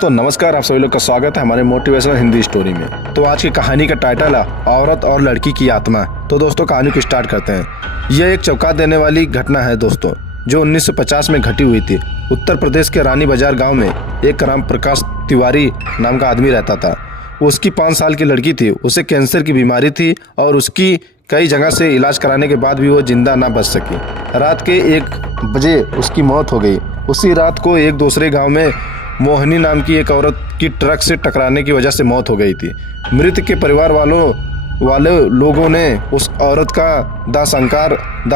तो नमस्कार, आप सभी लोग का स्वागत है हमारे मोटिवेशनल हिंदी स्टोरी में। तो आज की कहानी का टाइटल है औरत और लड़की की आत्मा। तो दोस्तों कहानी को स्टार्ट करते हैं। यह एक चौंका देने वाली घटना है दोस्तों, जो 1950 में घटी हुई थी। उत्तर प्रदेश के रानी बाजार गांव में एक राम प्रकाश तिवारी नाम का आदमी रहता था। उसकी 5 साल की लड़की थी। उसे कैंसर की बीमारी थी और उसकी कई जगह से इलाज कराने के बाद भी वो जिंदा ना बच सकी। रात के 1 बजे उसकी मौत हो गई। उसी रात को एक दूसरे गांव में मोहिनी नाम की एक औरत की ट्रक से टकराने की वजह से मौत हो गई थी। मृत के परिवार वाले लोगों ने उस औरत का दाह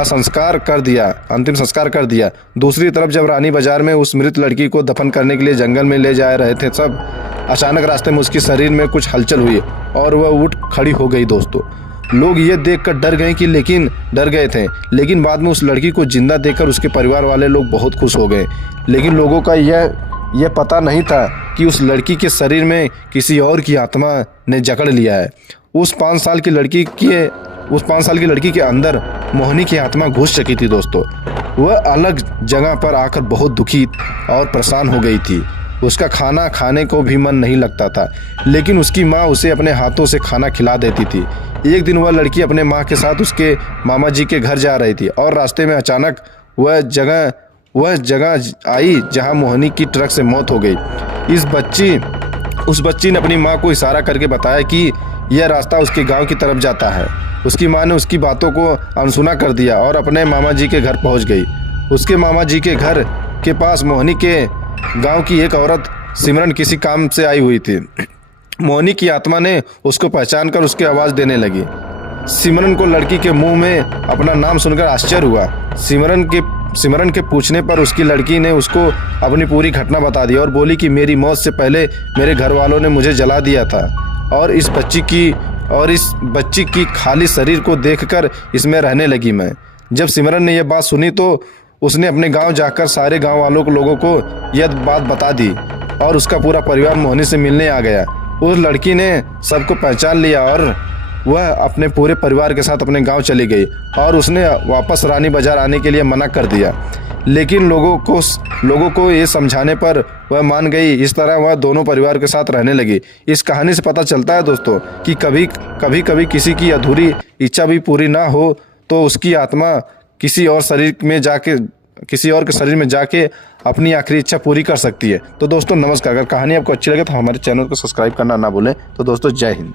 संस्कार कर दिया, अंतिम संस्कार कर दिया। दूसरी तरफ जब रानी बाजार में उस मृत लड़की को दफन करने के लिए जंगल में ले जा रहे थे, सब अचानक रास्ते में उसके शरीर में कुछ हलचल हुई और वह उठ खड़ी हो गई। दोस्तों लोग ये देखकर डर गए थे, लेकिन बाद में उस लड़की को जिंदा देखकर उसके परिवार वाले लोग बहुत खुश हो गए। लेकिन लोगों का यह पता नहीं था कि उस लड़की के शरीर में किसी और की आत्मा ने जकड़ लिया है। उस 5 साल की लड़की के अंदर मोहिनी की आत्मा घुस चुकी थी। दोस्तों वह अलग जगह पर आकर बहुत दुखी और परेशान हो गई थी। उसका खाना खाने को भी मन नहीं लगता था, लेकिन उसकी माँ उसे अपने हाथों से खाना खिला देती थी। एक दिन वह लड़की अपने माँ के साथ उसके मामा जी के घर जा रही थी और रास्ते में अचानक वह जगह आई जहां मोहिनी की ट्रक से मौत हो गई। उस बच्ची ने अपनी माँ को इशारा करके बताया कि यह रास्ता उसके गांव की तरफ जाता है। उसकी माँ ने उसकी बातों को अनसुना कर दिया और अपने मामा जी के घर पहुंच गई। उसके मामा जी के घर के पास मोहिनी के गांव की एक औरत सिमरन किसी काम से आई हुई थी। मोहिनी की आत्मा ने उसको पहचान कर उसकी आवाज़ देने लगी। सिमरन को लड़की के मुंह में अपना नाम सुनकर आश्चर्य हुआ। सिमरन के पूछने पर उसकी लड़की ने उसको अपनी पूरी घटना बता दी और बोली कि मेरी मौत से पहले मेरे घर वालों ने मुझे जला दिया था और इस बच्ची की खाली शरीर को देखकर इसमें रहने लगी मैं। जब सिमरन ने यह बात सुनी तो उसने अपने गांव जाकर सारे गांव लोगों को यह बात बता दी और उसका पूरा परिवार मोहिनी से मिलने आ गया। उस लड़की ने सबको पहचान लिया और वह अपने पूरे परिवार के साथ अपने गांव चली गई और उसने वापस रानी बाजार आने के लिए मना कर दिया। लेकिन लोगों को ये समझाने पर वह मान गई। इस तरह वह दोनों परिवार के साथ रहने लगी। इस कहानी से पता चलता है दोस्तों कि कभी किसी की अधूरी इच्छा भी पूरी ना हो तो उसकी आत्मा किसी और के शरीर में जाके अपनी आखिरी इच्छा पूरी कर सकती है। तो दोस्तों नमस्कार, अगर कहानी आपको अच्छी लगे तो हमारे चैनल को सब्सक्राइब करना ना भूलें। तो दोस्तों जय हिंद।